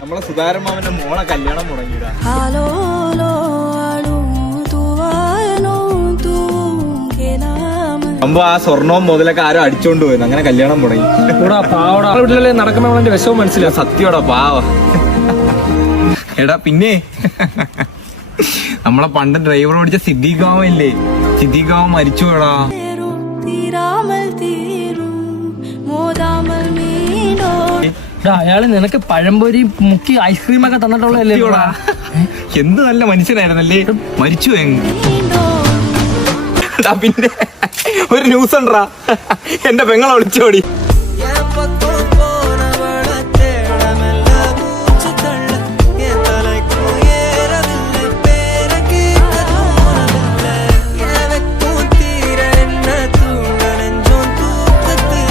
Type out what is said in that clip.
നമ്മളെ സുധാരൻ മാമന്റെ മോളെ കല്യാണം മുടങ്ങിയിടാ. അമ്പോ ആ സ്വർണവും മുതലൊക്കെ ആരോ അടിച്ചോണ്ട് പോയിരുന്നു, അങ്ങനെ കല്യാണം മുടങ്ങി. വീട്ടിലെ നടക്കുമ്പോ വിഷമം മനസ്സിലാവും. സത്യോടാ പാവ. എടാ പിന്നെ നമ്മളെ പണ്ട് ഡ്രൈവർ ഓടിച്ച സിദ്ദീഖ് മാമ ഇല്ലേ, സിദ്ദീഖ് മാമ മരിച്ചു പോടാ. അയാള് നിനക്ക് പഴംപൊരി മുക്കി ഐസ്ക്രീം ഒക്കെ തന്നിട്ടുള്ളതല്ലേ? എന്ത് നല്ല മനുഷ്യനായിരുന്നല്ലേ, മരിച്ചു. പിന്നെ ഒരു ന്യൂസ് ഉണ്ടാ, എന്റെ പെങ്ങളെ വിളിച്ചോടി.